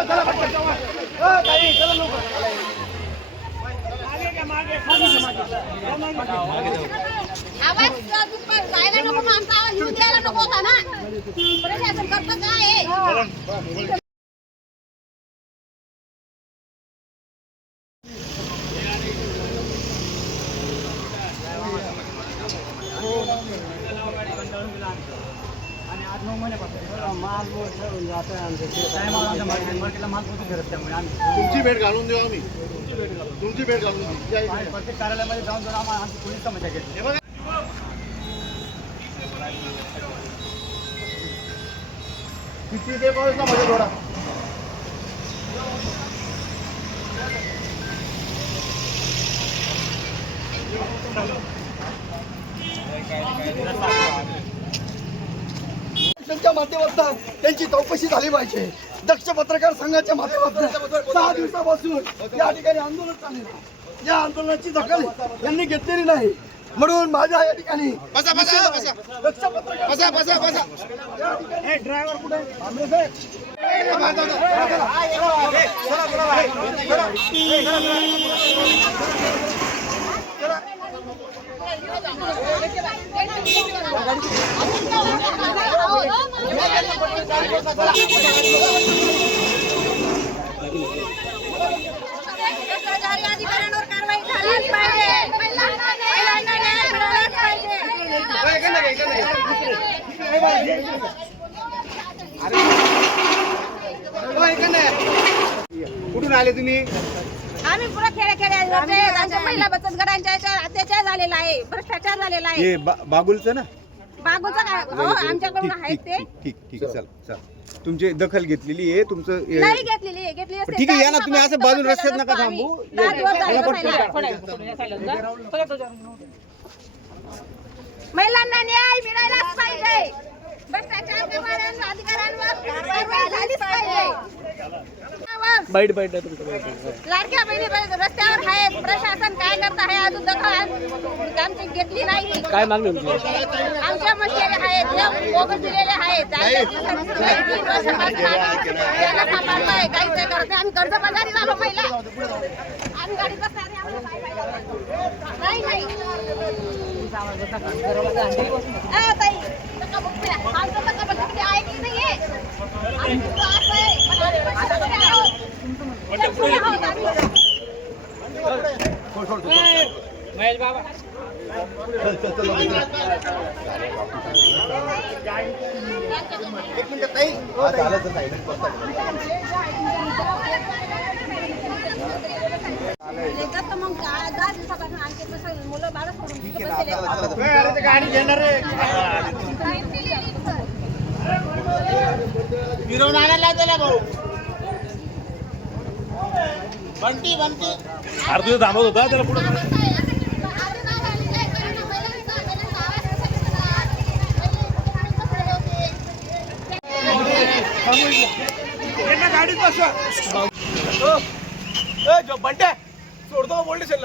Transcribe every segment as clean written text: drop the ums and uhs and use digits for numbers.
आवाज जायला नको, आमचा आवाज येऊन द्यायला नको होता ना. प्रशासन करतं काय? आणि 8-9 महिन्यापासून माल ठेवून जातोय आमच्या मार्केटला माल पोहोचून करत. त्यामुळे आम्ही तुमची भेट घालून देऊ. आम्ही तुमची भेट घालून देऊ. प्रत्येक कार्यालयामध्ये जाऊन जाऊन आम्हाला आमची पोलीस समस्या घेतली. किती ते पाऊस ना मध्ये थोडा त्यांच्या माध्यमातून त्यांची चौकशी झाली पाहिजे. दक्ष पत्रकार संघाच्या माध्यमातून 6 दिवसापासून या ठिकाणी आंदोलन चालू आहे. या आंदोलनाची दखल यांनी घेतलेली नाही, म्हणून माझ्या या ठिकाणी दक्ष पत्रकार ड्रायव्हर कुठे अधिकाऱ्यांवर कारवाई झालीच पाहिजे. महिलांना न्याय मिळालाच पाहिजे. कुठून आले तुम्ही? आम्ही पुरा खेड्या महिला बचत गटांच्या अत्याचार झालेला आहे, भ्रष्टाचार झालेला आहे. हे बागुलचं ना? बागूचं काय हो, आमच्याकडून आहेत ते. ठीक ठीक आहे. चल तुमची दखल घेतलेली आहे. तुमचं नाही घेतलेली असते. ठीक आहे, या ना तुम्ही असं बाजूला रस्त्यात नका थांबू. महिलांना न्याय मिळायलाच पाहिजे. भ्रष्टाचार करणाऱ्यांवर अधिकाऱ्यांवर कारवाई झालीच पाहिजे. लाडक्या बहिणी रस्त्यावर आहेत, प्रशासन काय करत आहे अजून दखल आमची घेतली नाही. काय मागणी होती? आमच्या मशिले आहेत, बोगस दिलेले आहेत. 3 वर्षापासून त्यांना सांभाळतोय, काहीच नाही करत. आम्ही कर्जबाजारी झालो पहिला. आम्ही गाडीत बसणार नाही. ताई नका बघूया, आमचं नका बघूया, ऐकली नाहीये. आम्ही असं आहे, पण आम्ही कशासाठी आहोत? पुढे आहोत आम्ही. महेश बाबा एक मिनिट ताई. तर मग 10 दिवसापासून आणखी कसं मुलं बाळच गाडी घेणार रे. फिरवून आणायला त्याला भाऊ. बंटी अरे तुझं थांबत होता त्याला पुढे गाडीत बसवा. बंट्या सोडतो बोलते चल.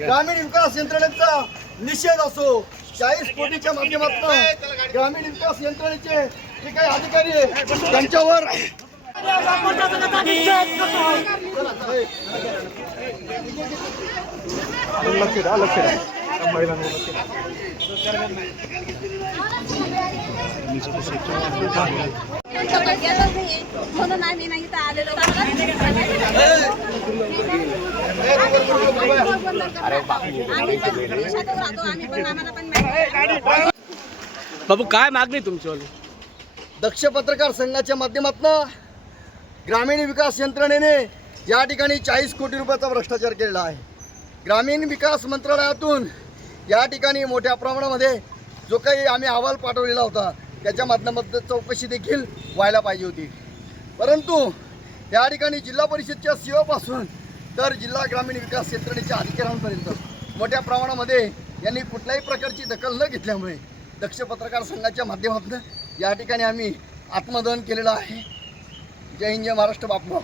ग्रामीण विकास यंत्रणेचा निषेध असो, 40 कोटीच्या माध्यमातून ग्रामीण विकास यंत्रणेचे जे काही अधिकारी आहेत त्यांच्यावर लक्ष द्या. म्हणून आम्ही नाही इथं आलेलो. बाबू काय मागणी तुमची? दक्ष पत्रकार संघाच्या माध्यमातून ग्रामीण विकास यंत्रणेने या ठिकाणी 40 कोटी रुपयाचा भ्रष्टाचार केलेला आहे. ग्रामीण विकास मंत्रालयातून या ठिकाणी मोठ्या प्रमाणामध्ये जो काही आम्ही अहवाल पाठवलेला होता त्याच्या माध्यमातून चौकशी देखील व्हायला पाहिजे होती, परंतु या ठिकाणी जिल्हा परिषदच्या सीओपासून तर जिल्हा ग्रामीण विकास यंत्रणेच्या अधिकाऱ्यांपर्यंत मोठ्या प्रमाणामध्ये यांनी कुठल्याही प्रकारची दखल न घेतल्यामुळे दक्ष पत्रकार संघाच्या माध्यमातून या ठिकाणी आम्ही आत्मदहन केलेलं आहे. जय हिंद, जय महाराष्ट्र. बापू.